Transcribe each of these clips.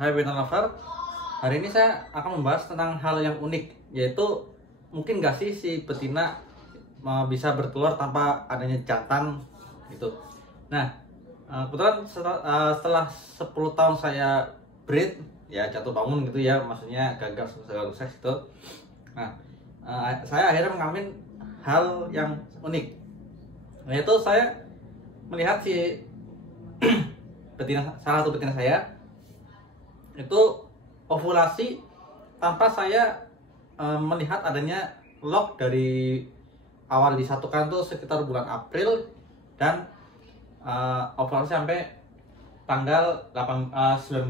Hai Betina Lover, hari ini saya akan membahas tentang hal yang unik, yaitu mungkin gak sih si betina bisa bertelur tanpa adanya jantan gitu. Nah, kebetulan setelah 10 tahun saya breed, ya jatuh bangun gitu ya, maksudnya gagal sukses gitu. Nah, saya akhirnya mengalami hal yang unik, yaitu saya melihat si salah satu betina saya itu ovulasi tanpa saya melihat adanya log dari awal disatukan tuh sekitar bulan April dan ovulasi sampai tanggal 19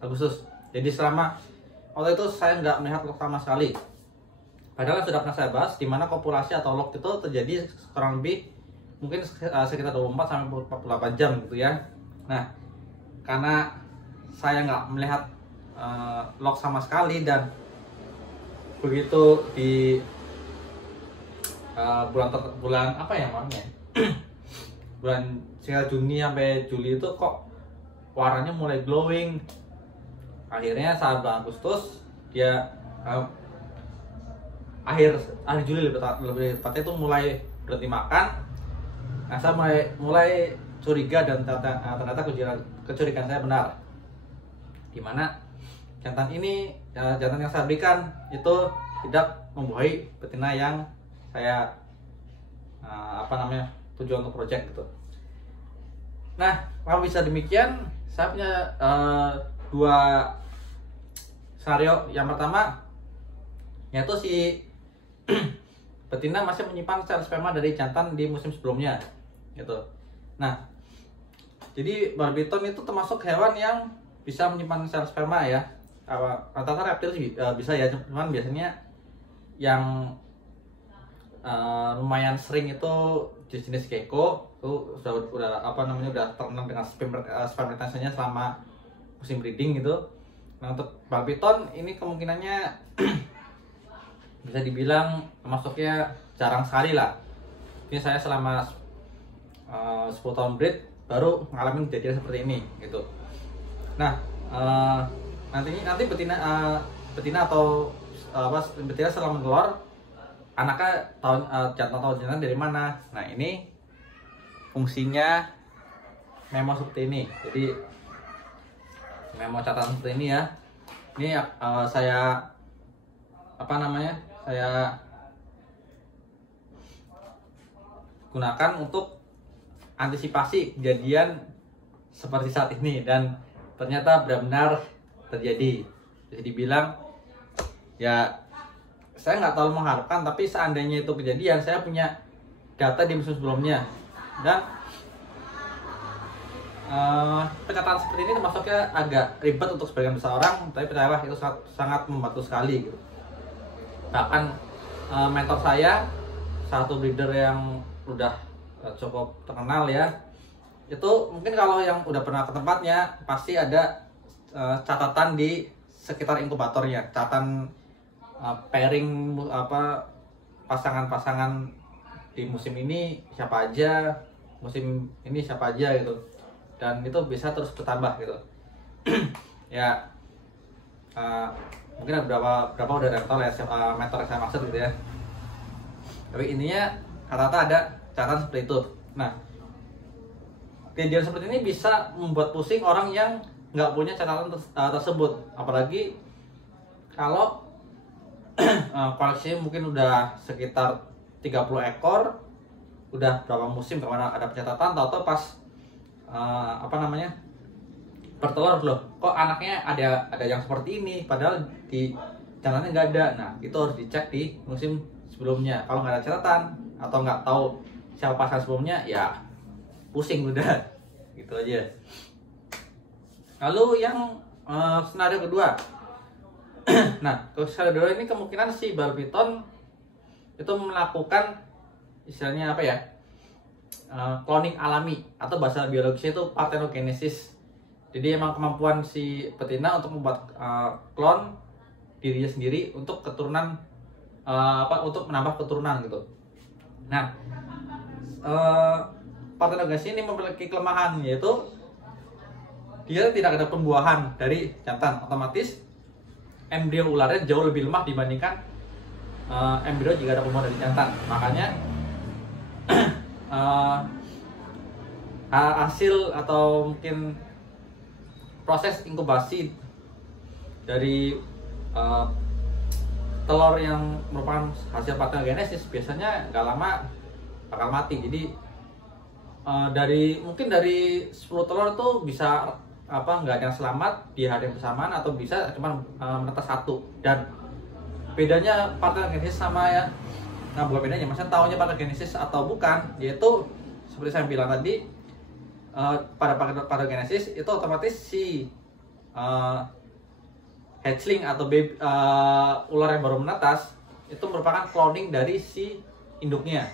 Agustus. Jadi selama waktu itu saya nggak melihat log sama sekali. Padahal sudah pernah saya bahas di mana kopulasi atau log itu terjadi kurang lebih mungkin sekitar 24 sampai 48 jam gitu ya. Nah, karena saya nggak melihat log sama sekali dan begitu di bulan apa ya namanya bulan sekitar Juni sampai Juli itu kok warnanya mulai glowing. Akhirnya saat bulan Agustus dia akhir Juli lebih tepatnya itu mulai berhenti makan. Nah, saya mulai curiga dan ternyata kecurigaan saya benar, dimana jantan yang saya berikan itu tidak membuahi betina yang saya tujuan untuk project gitu. Nah, kalau bisa demikian, saya punya dua skenario. Yang pertama yaitu si betina masih menyimpan sel sperma dari jantan di musim sebelumnya gitu. Nah, jadi barbiton itu termasuk hewan yang bisa menyimpan sel sperma ya. Rata-rata reptil sih bisa ya, cuman biasanya yang lumayan sering itu jenis gecko itu udah terkenal dengan sperm retentionnya selama musim breeding gitu. Nah, untuk barbiton ini kemungkinannya bisa dibilang termasuknya jarang sekali lah. Ini saya selama 10 tahun breed baru mengalami kejadian seperti ini gitu. Nah, nanti betina atau betina setelah menelur, anaknya jantan dari mana? Nah, ini fungsinya memo seperti ini. Jadi memo catatan seperti ini ya. Ini saya gunakan untuk antisipasi kejadian seperti saat ini, dan ternyata benar-benar terjadi. Jadi dibilang ya, saya nggak terlalu mengharapkan, tapi seandainya itu kejadian, saya punya data di musim sebelumnya, dan penyataan seperti ini termasuknya agak ribet untuk sebagian besar orang, tapi percayalah itu sangat membantu sekali gitu. Bahkan mentor saya, satu breeder yang udah cukup terkenal ya, itu mungkin kalau yang udah pernah ke tempatnya pasti ada catatan di sekitar inkubatornya, catatan pairing pasangan-pasangan di musim ini siapa aja, musim ini siapa aja gitu, dan itu bisa terus bertambah gitu. Ya, mungkin ada berapa udah mentor ya, mentor yang saya maksud gitu ya, tapi intinya rata-rata ada catatan seperti itu. Nah, kejadian seperti ini bisa membuat pusing orang yang nggak punya catatan tersebut, apalagi kalau koleksi mungkin udah sekitar 30 ekor, udah berapa musim kemana ada pencatatan, atau pas bertelur loh, kok anaknya ada yang seperti ini, padahal di catatannya nggak ada. Nah, itu harus dicek di musim sebelumnya. Kalau nggak ada catatan atau nggak tahu siapa pasangan sebelumnya, ya pusing udah gitu aja. Lalu yang skenario kedua, nah skenario kedua ini kemungkinan si barbiton itu melakukan istilahnya cloning alami, atau bahasa biologisnya itu parthenogenesis. Jadi emang kemampuan si betina untuk membuat klon dirinya sendiri untuk keturunan, untuk menambah keturunan gitu. Nah, parthenogenesis ini memiliki kelemahan, yaitu dia tidak ada pembuahan dari jantan, otomatis embrio ularnya jauh lebih lemah dibandingkan embrio jika ada pembuahan dari jantan. Makanya hasil atau mungkin proses inkubasi dari telur yang merupakan hasil parthenogenesis biasanya nggak lama bakal mati. Jadi mungkin dari 10 telur itu bisa nggak ada yang selamat di hari yang bersamaan, atau bisa cuma menetas satu. Dan bedanya parthenogenesis sama ya, nah bukan bedanya, maksudnya tahunya parthenogenesis atau bukan, yaitu seperti saya bilang tadi, pada parthenogenesis itu otomatis si hatchling atau ular yang baru menetas itu merupakan cloning dari si induknya,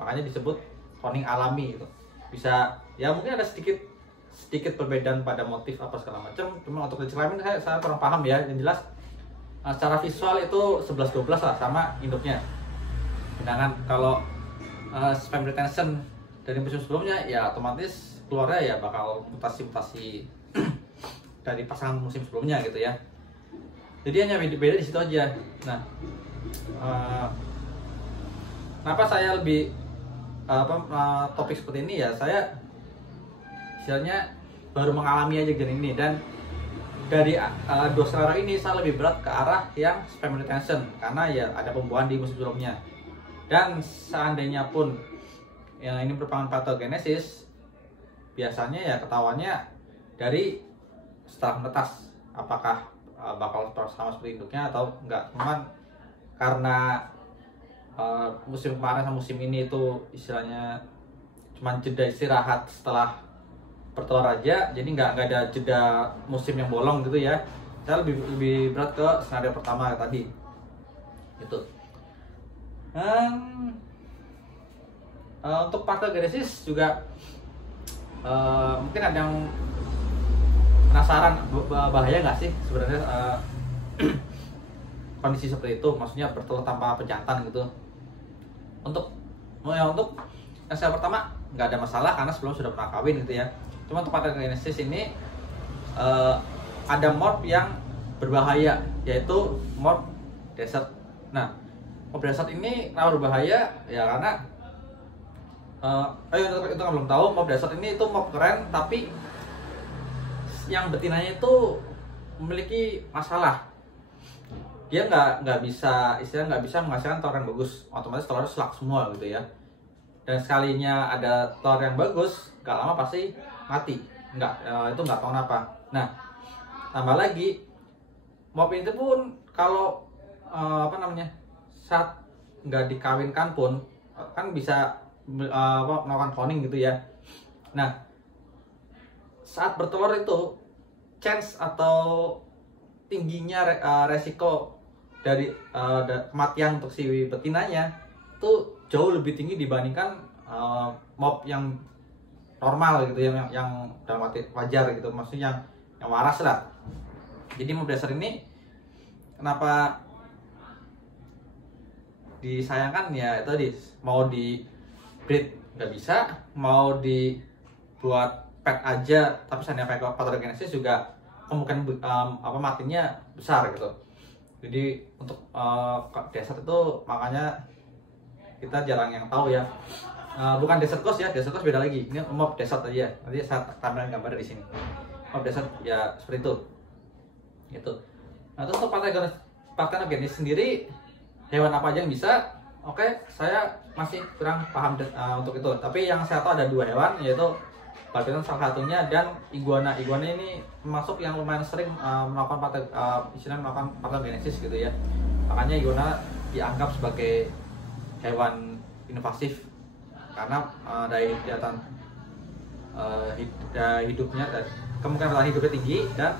makanya disebut cloning alami gitu. Bisa ya mungkin ada sedikit perbedaan pada motif apa segala macam, cuma untuk jenis kelamin saya kurang paham ya. Yang jelas secara visual itu 11-12 lah sama induknya. Sedangkan kalau sperm retention dari musim sebelumnya ya otomatis keluarnya ya bakal mutasi-mutasi dari pasangan musim sebelumnya gitu ya. Jadi hanya beda di situ aja. Nah, kenapa saya lebih topik seperti ini ya, saya istilahnya baru mengalami aja gini ini, dan dari dua selera ini saya lebih berat ke arah yang sperm retention karena ya ada pembuahan di musim sebelumnya. Dan seandainya pun yang ini merupakan pathogenesis, biasanya ya ketahuannya dari setelah menetas, apakah bakal sama seperti induknya atau enggak. Cuman karena musim kemarin sama musim ini itu istilahnya cuman jeda istirahat setelah bertelur aja, jadi nggak ada jeda musim yang bolong gitu ya. Saya lebih berat ke skenario pertama tadi gitu. Untuk pathogenesis juga mungkin ada yang penasaran bahaya nggak sih sebenarnya kondisi seperti itu, maksudnya bertelur tanpa pejantan gitu. Untuk yang saya pertama nggak ada masalah karena sebelum sudah pernah kawin gitu ya. Cuma untuk pathogenesis ini ada morph yang berbahaya, yaitu morph desert. Nah, morph desert ini kenapa berbahaya ya karena itu kan belum tahu. Morph desert ini itu morph keren, tapi yang betinanya itu memiliki masalah. Dia nggak bisa menghasilkan telur yang bagus, otomatis telurnya selak semua gitu ya. Dan sekalinya ada telur yang bagus, nggak lama pasti mati. Itu nggak tahu kenapa. Nah, tambah lagi morph itu pun kalau saat nggak dikawinkan pun kan bisa melakukan cloning gitu ya. Nah, saat bertelur itu chance atau tingginya resiko dari kematian untuk si betinanya itu jauh lebih tinggi dibandingkan mob yang normal gitu ya, yang dalam arti wajar gitu, maksudnya yang waras lah. Jadi mob dasar ini kenapa disayangkan ya, itu mau di breed nggak bisa, mau dibuat pet aja, tapi seandainya pakai pathogenesis juga kemungkinan matinya besar gitu. Jadi untuk desert itu makanya kita jarang yang tahu ya. Bukan desert coast ya, desert coast beda lagi. Ini mob desert aja. Nanti saya tampilkan gambarnya di sini. Mob desert ya seperti itu. Gitu. Nah, terus untuk parthenogenesis sendiri hewan apa aja yang bisa? Oke, saya masih kurang paham untuk itu. Tapi yang saya tahu ada 2 hewan, yaitu Barbiton salah satunya dan iguana. Iguana ini masuk yang lumayan sering melakukan pathogenesis gitu ya. Makanya iguana dianggap sebagai hewan invasif karena daya hidupnya, kemungkinan bertahan hidupnya tinggi, dan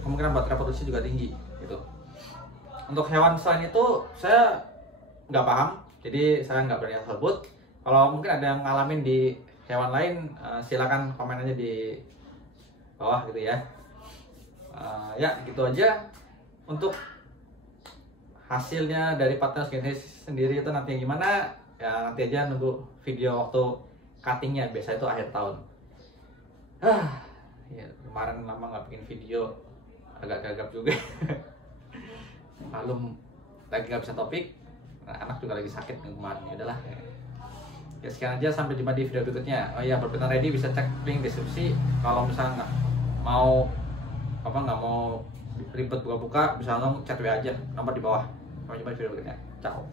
kemungkinan buat reproduksi juga tinggi gitu. Untuk hewan selain itu saya nggak paham, jadi saya nggak berani sebut. Kalau mungkin ada yang ngalamin di hewan lain, silakan komen aja di bawah gitu ya. Ya gitu aja untuk hasilnya dari pathogenesis sendiri. Itu nanti gimana ya, nanti aja nunggu video waktu cuttingnya, biasa itu akhir tahun. Ya kemarin lama nggak bikin video, agak gagap juga. Malum lagi nggak bisa topik, nah, anak juga lagi sakit nih kemarin. Ya udahlah. Ya sekian aja, sampai jumpa di video berikutnya. Oh ya, Barbitton Ready bisa cek link deskripsi. Kalau misalnya nggak mau nggak mau ribet buka-buka, bisa langsung chat WA aja, nomor di bawah. Sampai jumpa di video berikutnya. Ciao.